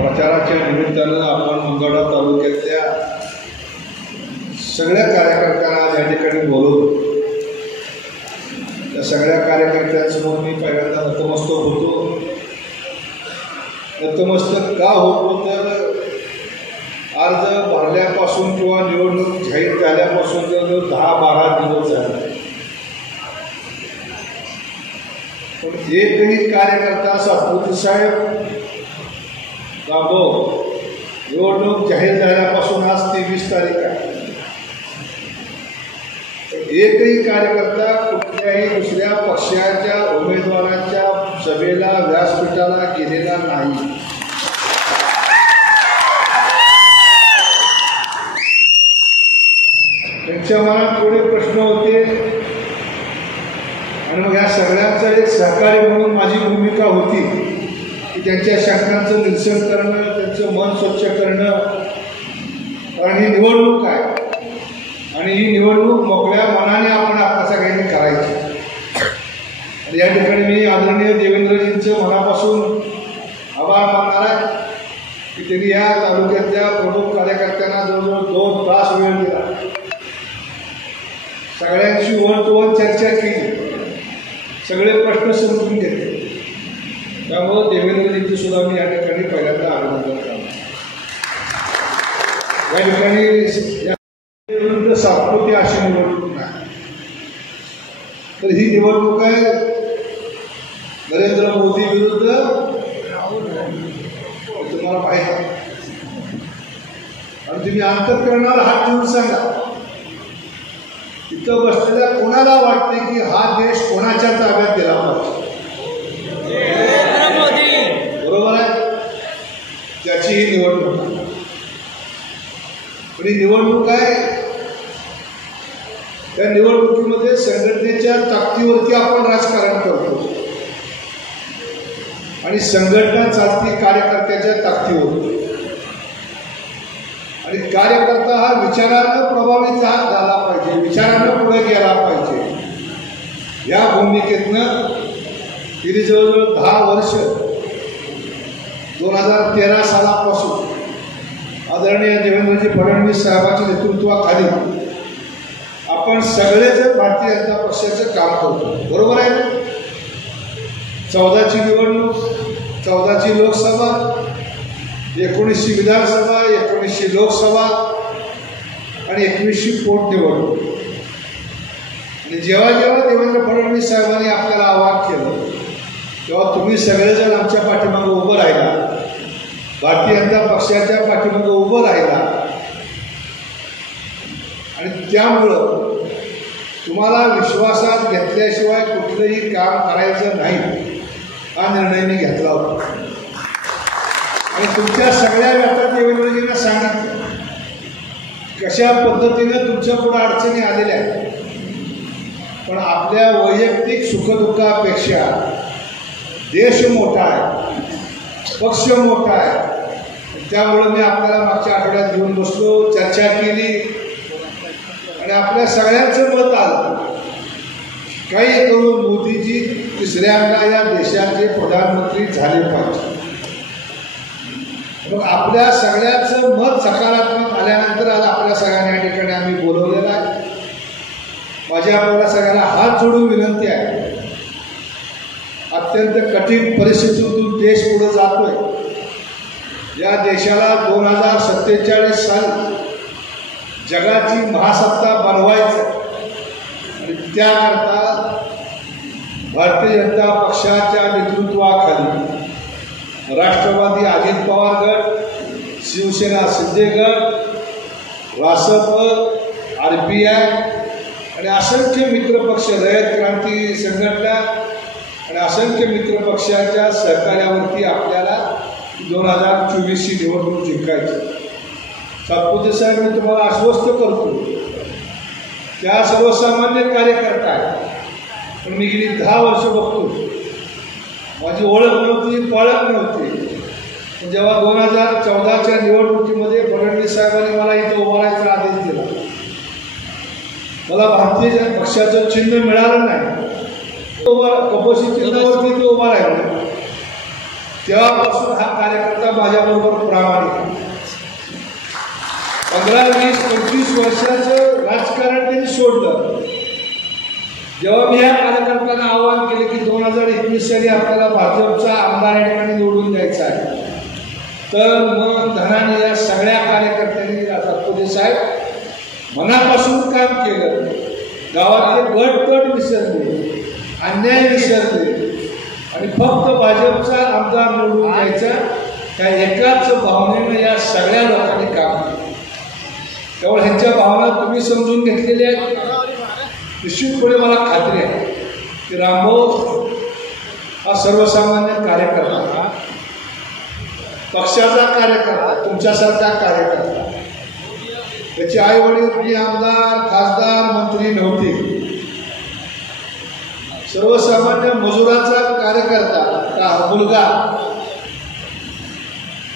प्रचाराच्या निमित्तानं आपण मंगळवेढा तालुक्यातल्या सगळ्या कार्यकर्त्यांना या ठिकाणी बोलवतो। त्या सगळ्या कार्यकर्त्यांसमोर मी पहिल्यांदा नतमस्तक होतो। नतमस्तक का होतो तर अर्ज भरल्यापासून किंवा निवडणूक जाहीर झाल्यापासून जर 10-12 दिवस झाले, पण एकही कार्यकर्ता सातपुते साहेब जाधव निवडणूक जाहीर झाल्यापासून आज 23 तारीख आहे, एकही कार्यकर्ता कुठल्याही दुसऱ्या पक्षाच्या उमेदवारांच्या सभेला व्यासपीठाला गेलेला नाही। त्यांच्या मनात थोडे प्रश्न होते आणि मग या सगळ्यांचा एक सहकारी म्हणून माझी भूमिका होती की त्यांच्या शंकांचं निरसन करणं, त्यांचं मन स्वच्छ करणं। कारण ही निवडणूक आहे आणि ही निवडणूक मोकळ्या मनाने आपण आपल्या सगळ्यांनी करायची। आणि या ठिकाणी मी आदरणीय देवेंद्रजींचं मनापासून आभार मानणार आहे की त्यांनी या तालुक्यातल्या प्रमुख कार्यकर्त्यांना जवळजवळ 2 तास वेळ दिला, सगळ्यांशी वन-टू-वन चर्चा केली, सगळे प्रश्न समजून घेतले। त्यामुळं देवेंद्रजींचं सुद्धा मी या ठिकाणी पहिल्यांदा अभिनंदन करतो। या ठिकाणी विरुद्ध सातपुते अशी निवडणूक नाही, तर ही निवडणूक आहे नरेंद्र मोदी विरुद्ध तुम्हाला माहिती आहे। आणि तुम्ही अंतःकरणाला हात ठेवून सांगा, इथं बसलेल्या कोणाला वाटते की हा देश कोणाच्या ताब्यात गेला पाहिजे? बरोबर आहे, त्याची ही निवडणूक आहे। पण ही निवडणूक आहे, त्या निवडणुकीमध्ये संघटनेच्या ताकदीवरती आपण राजकारण करतो आणि संघटना चालती कार्यकर्त्याच्या ताकदीवर। आणि कार्यकर्ता हा विचारानं प्रभावित झाला पाहिजे, विचारानं पुढे गेला पाहिजे। या भूमिकेतनं गेली जवळजवळ 10 वर्ष 2013 सालापासून आदरणीय देवेंद्रजी फडणवीस साहेबांच्या नेतृत्वाखाली आपण सगळेच भारतीय जनता पक्षाचं काम करतो। बरोबर आहे ना? 14ची निवडणूक, 14ची लोकसभा, 19ची विधानसभा, 19ची लोकसभा आणि 21ची पोटनिवडणूक। आणि जेव्हा जेव्हा देवेंद्र फडणवीस साहेबांनी आपल्याला आवाहन केलं तेव्हा तुम्ही सगळेजण आमच्या पाठीमागे उभं राहिला, भारतीय जनता पक्षाच्या पाठीमागे उभं राहिला आणि त्यामुळं तुम्हाला विश्वासात घेतल्याशिवाय कुठलंही काम करायचं नाही हा निर्णय मी घेतला होता। आणि तुमच्या सगळ्या व्यथा देवेंद्रजींना सांगितलं कशा पद्धतीनं तुमच्या पुढे अडचणी आलेल्या आहेत, पण आपल्या वैयक्तिक सुखदुःखापेक्षा देश मोठा आहे, पक्ष मोठा आहे। त्यामुळं मी आपल्याला मागच्या आठवड्यात घेऊन बसलो, चर्चा केली आणि आपल्या सगळ्यांचं मत आलं काही करून मोदीजी तिसऱ्यांदा या देशाचे प्रधानमंत्री झाले पाहिजे। मग आपल्या सगळ्यांचं मत सकारात्मक आल्यानंतर आज आपल्या सगळ्यांना या ठिकाणी आम्ही बोलवलेलं आहे। माझी आपल्याला सगळ्यांना हात जोडून विनंती आहे, अत्यंत कठीण परिस्थितीतून देश पुढे जातोय। या देशाला 2047 साली जगाची महासत्ता बनवायचं आणि त्याकरता भारतीय जनता पक्षाच्या नेतृत्वाखाली राष्ट्रवादी अजित पवार गट, शिवसेना शिंदे गट, रासप, RPI आणि असंख्य मित्रपक्ष, रयत क्रांती संघटना आणि असंख्य मित्रपक्षाच्या सहकार्यावरती आपल्याला 2024ची निवडणूक जिंकायची। सातपुते साहेब, मी तुम्हाला आश्वस्त करतो, त्या सर्वसामान्य कार्यकर्ता आहे, पण मी गेली 10 वर्ष बघतो, माझी ओळख नव्हती, पाळख नव्हती। जेव्हा 2014च्या निवडणुकीमध्ये फडणवीस साहेबांनी मला इथं उभा राहायचा आदेश दिला, मला भारतीय जनता पक्षाचं चिन्ह मिळालं नाही, कपोशी चिन्हावरती तो उभा राहिला, तेव्हापासून हा कार्यकर्ता माझ्या माझ्याबरोबर प्रामाणिक आहे. 15, 20, 25 वर्षाचं राजकारण त्यांनी सोडलं. जेव्हा मी या कार्यकर्त्यांना आवाहन केले की 2021 साली आपल्याला भाजपचा आमदार या ठिकाणी निवडून द्यायचा आहे, तर मग धनाने या सगळ्या कार्यकर्त्यांनी सातपुते साहेब मनापासून काम केलं. गावातले गट विसरले, अन्याय विसरले आणि फक्त भाजपचा आमदार निवडून द्यायचा त्या एकाच भावनेनं या सगळ्या लोकांनी काम केलं. त्यामुळे ह्यांच्या भावना तुम्ही समजून घेतलेल्या आहेत. निश्चितपणे मला खात्री आहे की रामभाऊ हा सर्वसामान्य कार्यकर्ता, पक्षाचा कार्यकर्ता, तुमच्यासारखा कार्यकर्ता. त्याचे आई वडील कोणी आमदार, खासदार, मंत्री नव्हते. सर्वसामान्य मजुराचा कार्यकर्ता का मुलगा,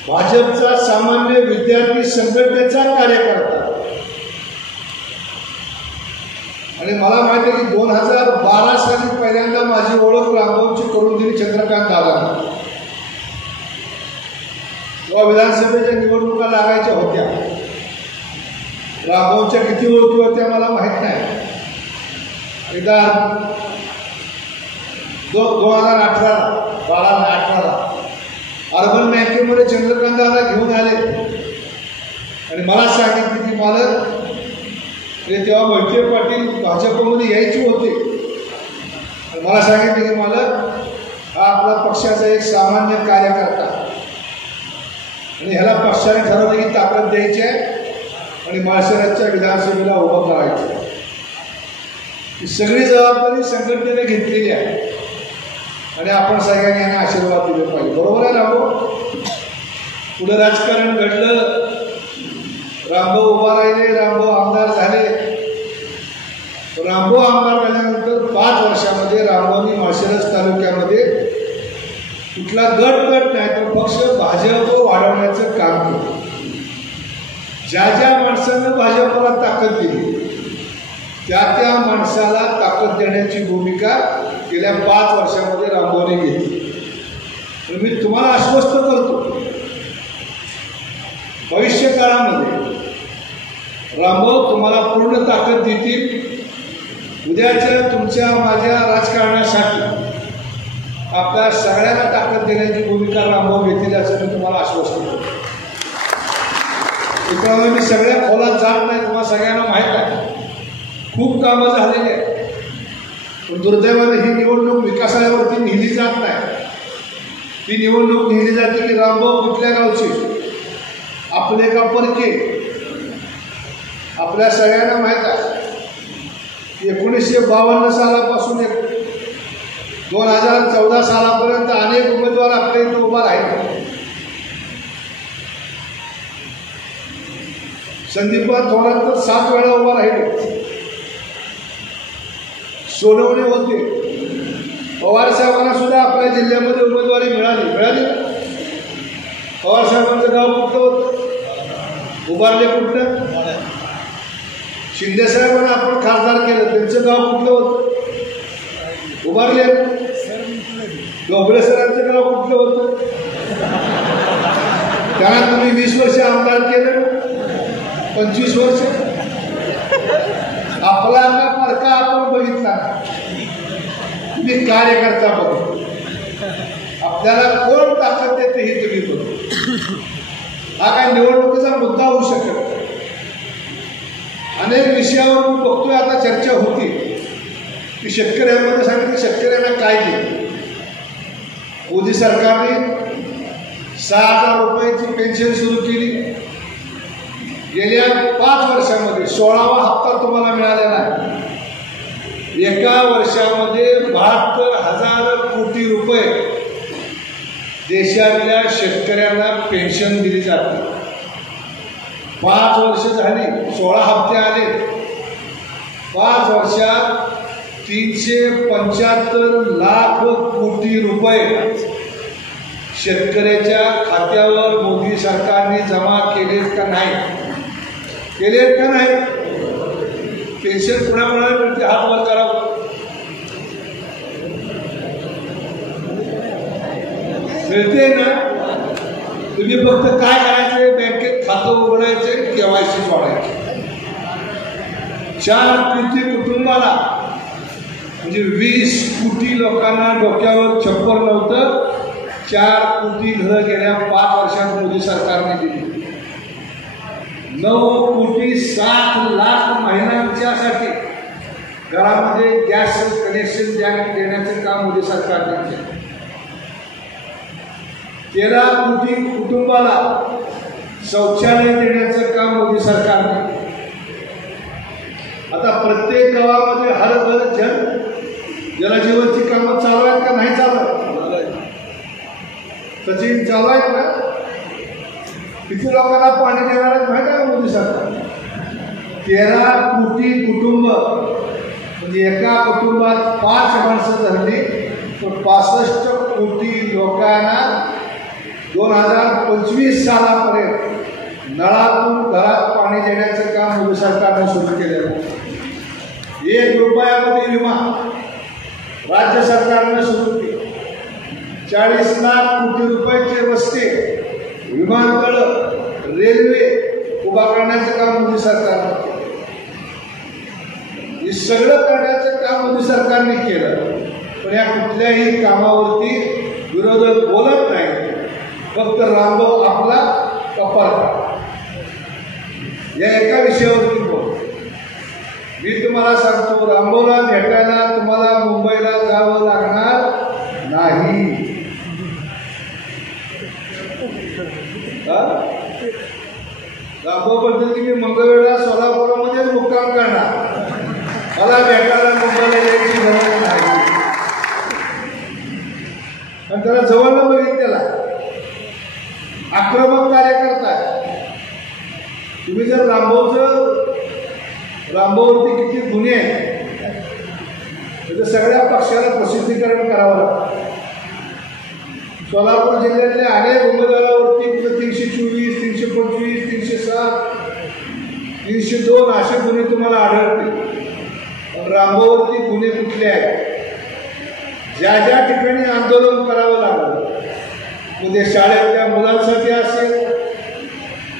भाजपचा सामान्य विद्यार्थी संघटनेचा कार्यकर्ता. आणि मला माहिती आहे की 2012 साली पहिल्यांदा माझी ओळख रामभाऊची करून दिली चंद्रकांत दादा. तेव्हा विधानसभेच्या निवडणुका लागायच्या होत्या. रामभाऊच्या किती ओळखी होत्या मला माहीत नाही. एकदा 2018 अर्बन बँकेमध्ये चंद्रकांत दादा घेऊन आले आणि मला सांगितले की मालक, तेव्हा मोहिते पाटील भाजपमध्ये यायचे होते, मला सांगितले की मालक हा आपला पक्षाचा एक सामान्य कार्यकर्ता आणि ह्याला पक्षाने ठरवलं की ताकद द्यायची आहे आणि माळशिरसच्या विधानसभेला उभं करायचं. ही सगळी जबाबदारी संघटनेने घेतलेली आहे आणि आपण सगळ्यांनी यांना आशीर्वाद दिले पाहिजे. बरोबर आहे रामभाऊ? पुढे राजकारण घडलं, रामभाऊ उभा राहिले, रामभाऊ आमदार झाले. रामभाऊ आमदार झाल्यानंतर 5 वर्षामध्ये रामभाऊनी माळशिरस तालुक्यामध्ये कुठला गट नाही तर पक्ष भाजप वाढवण्याचं काम केलं. ज्या ज्या माणसानं भाजपला ताकद दिली त्या माणसाला ताकद देण्याची भूमिका गेल्या 5 वर्षामध्ये रामभाऊने घेतली. मी तुम्हाला आश्वस्त करतो, भविष्य काळामध्ये रामभाऊ तुम्हाला पूर्ण ताकद देतील. उद्याच्या तुमच्या माझ्या राजकारणासाठी आपल्या सगळ्यांना ताकद देण्याची भूमिका रामभाऊ घेतील असं मी तुम्हाला आश्वस्त करतो. त्यामुळे मी सगळ्या खोलात जात नाही, तुम्हाला सगळ्यांना माहीत आहे. खूप कामं झालेली आहेत, पण दुर्दैवाने ही निवडणूक विकासावरती नेली जात नाही. ही निवडणूक नेली जाते की रामभाऊ कुठल्या गावचे, आपले का परके. आपल्या सगळ्यांना माहीत आहे 1952 सालापासून 2014 सालापर्यंत अनेक उमेदवार आपल्या इथे उभा राहिले. संदीपान थोरात तर 7 वेळा उभा राहिले. सोनवणे होते. पवार साहेबांना सुद्धा आपल्या जिल्ह्यामध्ये उमेदवारी मिळाली. पवार साहेबांचं गाव कुठलं होतं, उभारले कुठलं. शिंदे साहेबांना आपण खासदार केलं, त्यांचं गाव कुठलं होतं, उभारले. डोबळे सरांचं गाव कुठलं होतं, त्यांना तुम्ही 20 वर्ष आमदार केलं, 25 वर्ष. आपला फरका आपण बघितला, तुम्ही कार्यकर्ता बघू. आपल्याला कोण ताकद देते हे तुम्ही बघू. हा काय निवडणुकीचा मुद्दा होऊ शकत. अनेक विषयावर मी बघतोय आता चर्चा होती की शेतकऱ्यांमध्ये सांगितलं शेतकऱ्यांना काय दिलं. मोदी सरकारने 6,000 रुपयाची पेन्शन सुरू केली. गेल्या 5 वर्षामध्ये 16वा हप्ता तुम्हाला मिळालेला आहे. एका वर्षामध्ये 72,000 कोटी रुपये देशातल्या शेतकऱ्यांना पेन्शन दिली जाते. 5 वर्ष झाली, 16 हप्ते आले. 5 वर्षात 375 लाख कोटी रुपये शेतकऱ्याच्या खात्यावर मोदी सरकारने जमा केलेत का नाही, केलेत का नाही. पेन्शन कुणाकुणाला मिळते, हात वर करावं. मिळते ना. तुम्ही फक्त काय करायचे, बँकेत खातं उघडायचे, KYC वाढायचे. 4 कोटी कुटुंबाला म्हणजे 20 कोटी लोकांना डोक्यावर छप्पर नव्हतं. 4 कोटी घरं गेल्या 5 वर्षात मोदी सरकारने दिली. 9 कोटी 7 लाख महिलांच्यासाठी घरामध्ये गॅस कनेक्शन देण्याचं काम मोदी सरकारने केलं. 13 कोटी कुटुंबाला शौचालय देण्याचं काम मोदी सरकारने. आता प्रत्येक गावामध्ये हर घर जलजीवनची कामं चालू आहेत का नाही चालू आहेत? सचिन चालू आहेत ना? किती लोकांना पाणी देणार आहेत माहिती आहे मोदी सरकार? 13 कोटी कुटुंब म्हणजे एका कुटुंबात 5 माणसं धरली तर 65 कोटी लोकांना 2025 सालापर्यंत नळातून घरात पाणी देण्याचं काम मोदी सरकारने सुरू केलेलं आहे. 1 रुपयामध्ये विमा राज्य सरकारने सुरू केली. 40 लाख कोटी रुपयाचे रस्ते, विमानतळ, रेल्वे उभा करण्याचं काम मोदी सरकारने केलं. हे सगळं करण्याचं काम मोदी सरकारने केलं. पण या कुठल्याही कामावरती विरोधक बोलत नाही, फक्त रामभाऊ आपला कपाळ या एका विषयावरती बोल. मी तुम्हाला सांगतो, रामभाऊला भेटायला तुम्हाला मुंबईला जावं लागणार नाही. रामभाऊ म्हणतील की मी मंगळवेढा सोलापुरामध्येच मुक्काम करणार, मला भेटायला मुंबईला यायची गरज नाही. आणि त्याला जवळनं बघितलेला आक्रमक कार्यकर्ता आहे. तुम्ही जर रामभाऊवरती किती गुन्हे आहेत त्याचं सगळ्या पक्षाला प्रसिद्धीकरण करावं लागतं. सोलापूर जिल्ह्यातल्या अनेक उमेदवारावरती 324, 325, 307, 302 असे गुन्हे तुम्हाला आढळतील. पण रामभाऊवरती गुन्हे कुठले आहेत? ज्या ज्या ठिकाणी आंदोलन करावं लागलं, उद्या शाळेतल्या मुलांसाठी असेल,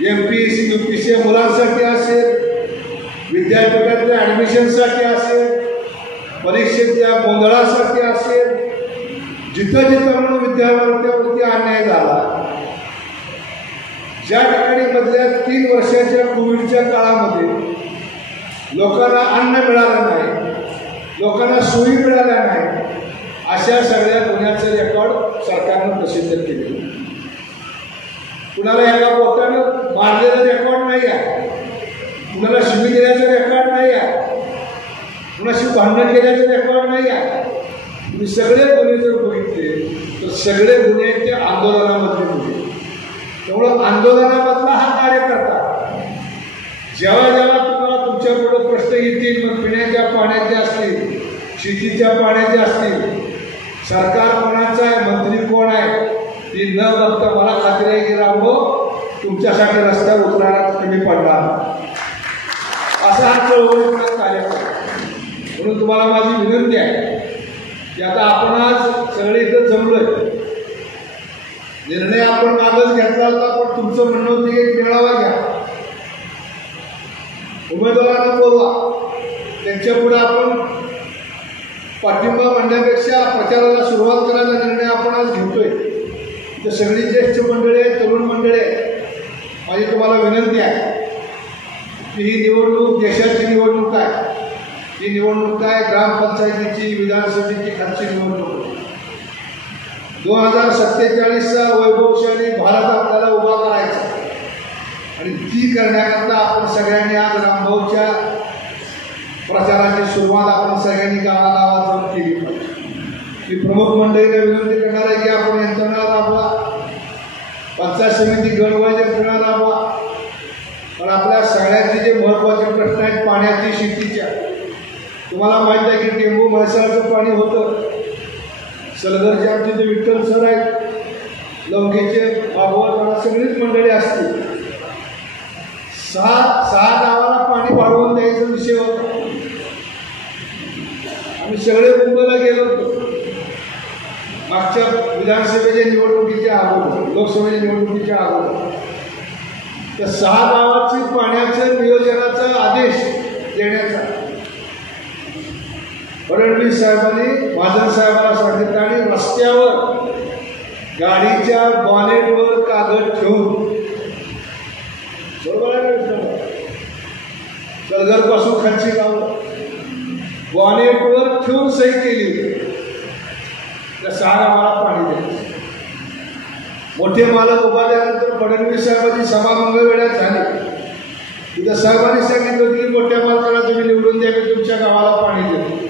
MPSC UPSC मुलांसाठी असेल, विद्यापीठातल्या ॲडमिशनसाठी असेल, परीक्षेच्या गोंधळासाठी असेल, जिथं जिथं म्हणून विद्यार्थ्यांवरती अन्याय झाला. ज्या ठिकाणी मधल्या 3 वर्षाच्या कोविडच्या काळामध्ये लोकांना अन्न मिळालं नाही, लोकांना सोयी मिळाल्या नाही, अशा सगळ्या गुन्ह्याचं रेकॉर्ड सरकारनं प्रसिद्ध केले. कुणाला एका बोटानं मारलेलं रेकॉर्ड नाही आहे, कुणाला शिवी दिल्याचं रेकॉर्ड नाही आहे, कुणाशी भांडण केल्याचं रेकॉर्ड नाही आहे. तुम्ही सगळे गुन्हे जर बघितले तर सगळे गुन्हे ते आंदोलनामधले गुन्हे. त्यामुळं आंदोलनामधला हा कार्यकर्ता जेव्हा जेव्हा तुम्हाला तुमच्याकडे प्रश्न येतील, मग पिण्याच्या पाण्याचे असतील, शेतीच्या पाण्याचे असतील, सरकार कोणाचं आहे, मंत्री कोण आहे, ती न बघता मला खात्री आहे की रामभाऊ तुमच्यासाठी रस्त्यावर उतरणार तुम्ही पडणार. असा हा चळवळीचा कार्यक्रम. म्हणून तुम्हाला माझी विनंती आहे की आता आपण आज सगळे इथं जमलोय. निर्णय आपण मागच घेतला होता, पण तुमचं म्हणणं होतं की एक मेळावा घ्या, उमेदवारांना बोलवा, त्यांच्या पुढे आपण पाठिंबा मांडण्यापेक्षा प्रचाराला सुरुवात करायचा निर्णय आपण आज घेतोय. तर सगळी ज्येष्ठ मंडळी आहे, तरुण मंडळी आहे, माझी तुम्हाला विनंती आहे की ही निवडणूक देशाची निवडणूक आहे. ही निवडणूक आहे ग्रामपंचायतीची, विधानसभेची खालची निवडणूक. 2047चा वैभवशाली भारत आपल्याला उभा करायचा आणि ती करण्याकरता आपण सगळ्यांनी आज रामभाऊच्या प्रचाराची सुरुवात आपण सगळ्यांनी गावागावात जाऊन केली पाहिजे. मी प्रमुख मंडळीला विनंती करणार आहे की आपण यंत्रणा राबवा, पंचायत समिती गणवायचे यंत्रणा राबवा. पण आपल्या सगळ्यांचे जे महत्त्वाचे प्रश्न आहेत पाण्याची, शेतीच्या, तुम्हाला माहीत आहे की टेंबू म्हैसाळचं पाणी होतं. सलगरचे आमचे जे विठ्ठल सर आहेत, लवंगीचे, भागवत, सगळीच मंडळी असतील. 6 गावाला पाणी वाढवून द्यायचा विषय होता. आम्ही सगळे मुंबईला गेलो होतो मागच्या विधानसभेच्या निवडणुकीच्या अगोदर. लोकसभेच्या निवडणुकीच्या अगोदर त्या 6 गावाची पाण्याचं नियोजनाचा आदेश देण्याचा फडणवीस साहेबांनी महाजन साहेबांना सांगितलं आणि रस्त्यावर गाडीच्या बॉनेटवर कागद ठेवून, बरोबर आहे ना, सलगरपासून खालची गावं बॉनेटवर ठेवून सही केली. त्या 6 गावाला पाणी द्यायचं. मोठे मालक उभा झाल्यानंतर फडणवीस साहेबांची सभा मंगळवेढ्यात झाली. तिथं साहेबांनी सांगितलं होतं की मोठ्या मालकाला तुम्ही निवडून द्या, की तुमच्या गावाला पाणी देतो.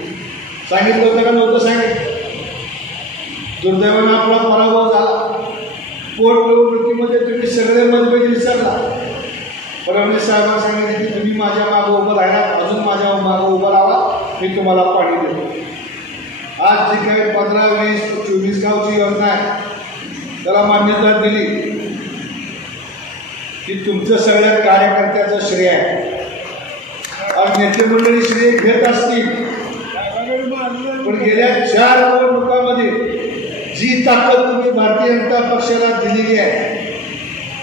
सांगितलं होतं का नव्हतं सांगितलं? दुर्दैवानं आपला पराभव झाला. पोटनिवडणुकीमध्ये तुम्ही सगळे मतभेद विसरला. फडणवीस साहेबांना सांगितलं की तुम्ही माझ्या मागं उभं राहणार, अजून माझ्या मागं उभं राहा, मी तुम्हाला पाणी देतो. आज जी काही 15, 20, 24 गावची योजना आहे त्याला मान्यता दिली की तुमचं सगळ्या कार्यकर्त्याचं श्रेय आहे. आज नेते मंडळी श्रेय घेत असतील, पण गेल्या 4 निवडणुकांमध्ये जी ताकद तुम्ही भारतीय जनता पक्षाला दिलेली आहे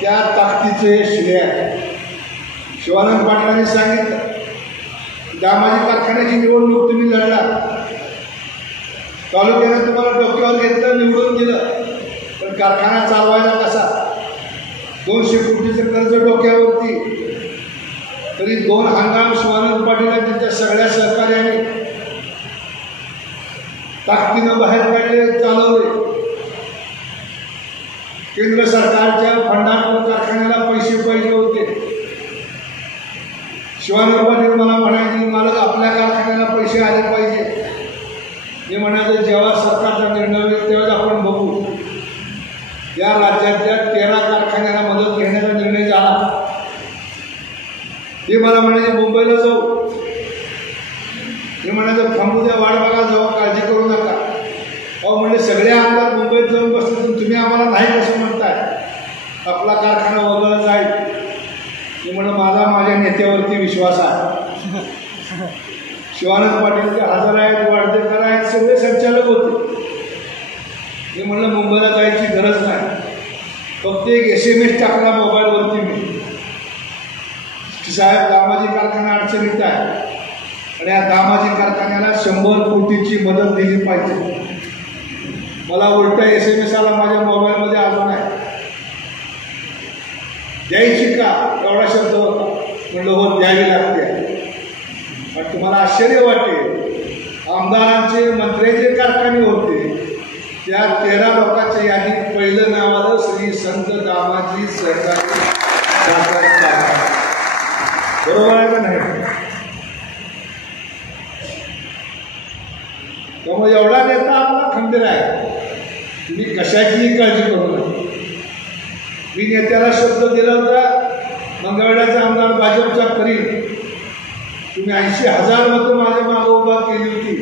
त्या ताकदीचं हे श्रेय आहे. शिवानंद पाटलांनी सांगितलं, दामाजी कारखान्याची निवडणूक तुम्ही लढला, तालुक्यानं तुम्हाला डोक्यावर घेतलं, निवडून दिलं, पण कारखाना चालवायला कसा? 200 कोटीचं कर्ज डोक्यावरती, तरी 2 हंगाम शिवानंद पाटील त्यांच्या सगळ्या सहकार्याने ताकदीनं बाहेर काढले, चालवले. केंद्र सरकारच्या फंडातून कारखान्याला पैसे पाहिजे होते. शिवानंद पाटील मला म्हणायचे, मालक आपल्या कारखान्याला पैसे आले पाहिजे. मी म्हणायचं जेव्हा सरकारचा निर्णय होईल तेव्हाच आपण बघू. या राज्यातल्या 13 कारखान्याला मदत घेण्याचा निर्णय झाला. ते मला म्हणायचे मुंबईला जाऊ. मी म्हणायचं थांबू द्या, वाट बघा, जाऊ, काळजी करू नका. अहो म्हणजे सगळे आमदार मुंबईत जाऊन बसले, तुम्ही आम्हाला नाही कसं म्हणताय? आपला कारखाना वगळला जाईल. मी म्हणलं माझ्या नेत्यावरती विश्वास आहे. शिवानंद पाटील ते हजर आहेत, वाडदेकर आहेत, सगळे संचालक होते. मी म्हणलं मुंबईला जायची गरज नाही, फक्त एक SMS टाकला मोबाईलवरती मी की साहेब दामाजी कारखाना अडचणीत आहे आणि या दामाजी कारखान्याला 100 कोटीची मदत दिली पाहिजे. मला उलटा SMS आला माझ्या मोबाईलमध्ये अजून आहे. द्यायची का? एवढा शब्द होता. म्हणलं हो, द्यावी लागते. पण तुम्हाला आश्चर्य वाटेल, आमदारांचे मंत्र्याचे कारखाने होते, त्या 13 लोकांच्या यादीत पहिलं नाव आलं श्री संत दामाजी सहकारी साखर कारखाना. बरोबर आहे का नाही? त्यामुळे एवढा नेता आपला खंबीर आहे, तुम्ही कशाचीही काळजी करू नका. मी नेत्याला शब्द दिला होता, मंगळवेढ्याचा आमदार भाजपचा करीन. तुम्ही 80,000 मतं माझ्या मागे उभा केली होती.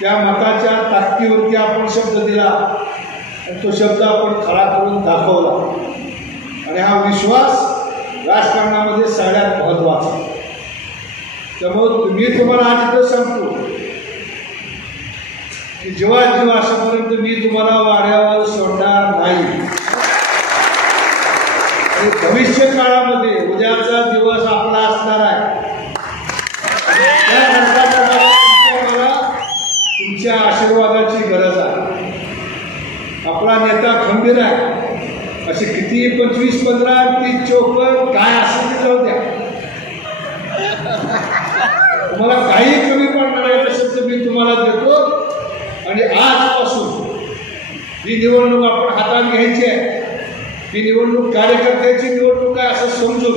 त्या मताच्या ताकदीवरती आपण शब्द दिला आणि तो शब्द आपण खरा करून दाखवला. आणि हा विश्वास राजकारणामध्ये सगळ्यात महत्त्वाचा. त्यामुळे तुम्हाला आज इथं सांगतो की जेव्हा अशापर्यंत मी तुम्हाला वाऱ्यावर सोडणार नाही. आणि भविष्य काळामध्ये उद्याचा दिवस आपला असणार आहे. मला तुमच्या आशीर्वादाची गरज आहे. आपला नेता खंबीर आहे. असे किती 25, 15, 30, 54 काय असेल ते जाऊ द्या. तुम्हाला काही कमी पडणार आहे तसं मी तुम्हाला देतो. आणि आजपासून ही निवडणूक आपण हातात घ्यायची आहे. ही निवडणूक कार्यकर्त्याची निवडणूक आहे असं समजून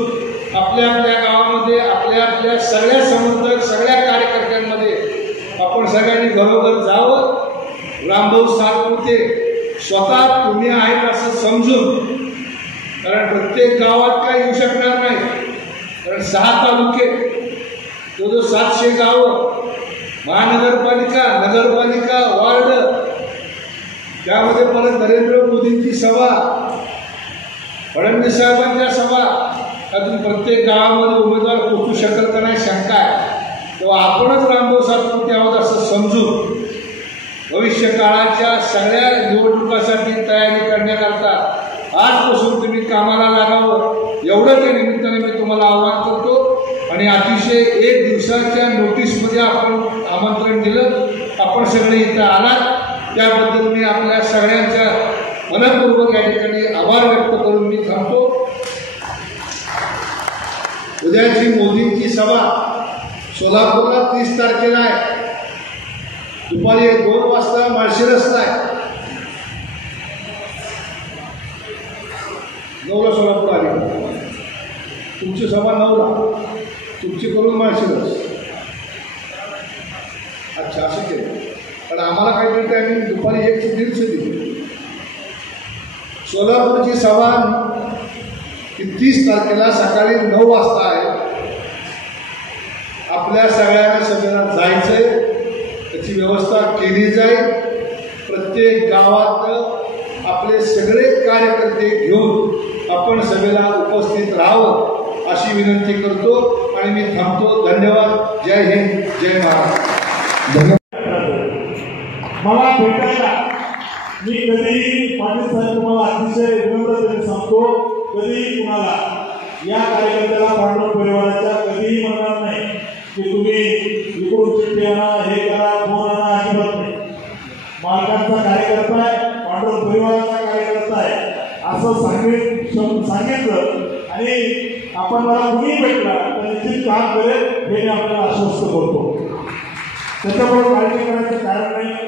आपल्या गावामध्ये आपल्या सगळ्या समर्थक, सगळ्या कार्यकर्त्यांमध्ये आपण सगळ्यांनी घरोघर जावं. रामभाऊ सातपुते स्वतः तुम्ही आहेत असं समजून, कारण प्रत्येक गावात काही येऊ शकणार नाही. कारण 6 तालुके, जो 700 गावं, महानगरपालिका, नगरपालिका, वार्ड, त्यामध्ये परत नरेंद्र मोदींची सभा, फडणवीस साहेबांच्या सभा, अजून प्रत्येक गावामध्ये उमेदवार पोचू शकत का नाही शंका आहे. तेव्हा आपणच रामभाऊ सातपुते आहोत असं समजून भविष्य काळाच्या सगळ्या निवडणुकांसाठी तयारी करण्याकरता आजपासून तुम्ही कामाला लागावं एवढं त्या निमित्ताने मी तुम्हाला आवाहन करतो. आणि अतिशय 1 दिवसाच्या नोटीसमध्ये आपण आमंत्रण दिलं, आपण सगळे इथं आलात, त्याबद्दल मी आपल्या सगळ्यांच्या मनपूर्वक या ठिकाणी आभार व्यक्त करून मी थांबतो. उद्याची मोदींची सभा सोलापूरला 30 तारखेला आहे, दुपारी 2 वाजता माळशिरसला आहे. 9ला सोलापूर आली, तुमची सभा 9ला, तुमची करून माळशिरस. अच्छा, असं केलं. पण आम्हाला काहीतरी टायमिंग दुपारी 1 ते 1:30 दिली. सोलापूरची सभा ही 30 तारखेला सकाळी 9 वाजता आहे. आपल्या सगळ्यांना सभेला जायचंय, त्याची व्यवस्था केली जाईल. प्रत्येक गावात आपले सगळे कार्यकर्ते घेऊन आपण सभेला उपस्थित राहावं अशी विनंती करतो आणि मी थांबतो. धन्यवाद. जय हिंद, जय महाराष्ट्र. धन्यवाद. मला भेटायला मी कधीही पाटील साहेब तुम्हाला अतिशय विनम्रतेने सांगतो, कधीही कुणाला या कार्यकर्त्याला पांडुरंग परिवाराच्या कधीही म्हणणार नाही की तुम्ही इकडून चिठ्ठी आणा, हे करा, फोन आणा, अजिबात नाही. मालकांचा कार्यकर्ता आहे, पांडुरंग परिवाराचा कार्यकर्ता आहे असं सांगितलं आणि आपण मला कुणी भेटला तर निश्चित काम करेल हे मी आपल्याला आश्वस्त करतो. त्याच्यामुळे काळजी करायचं कारण नाही.